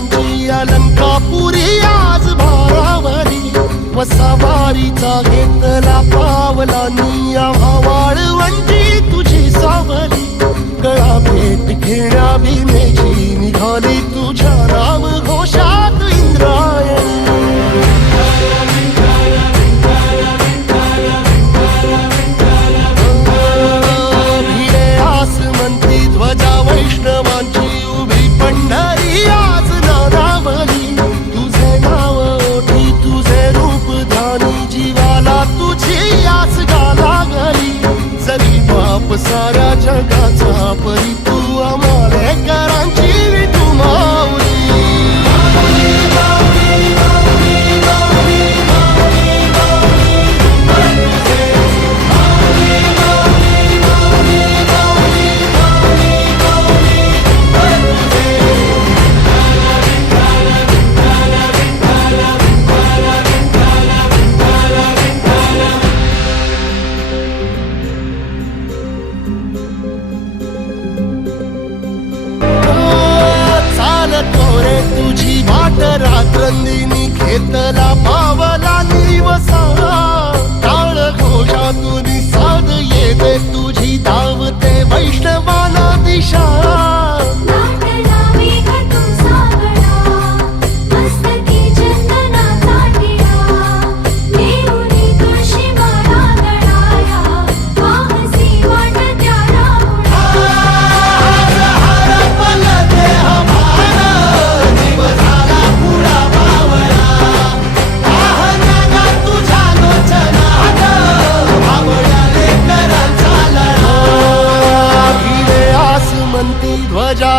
गांधी अलंकापुरी आज भावारी वसावारीचा घेतला पावलानी भावा. cara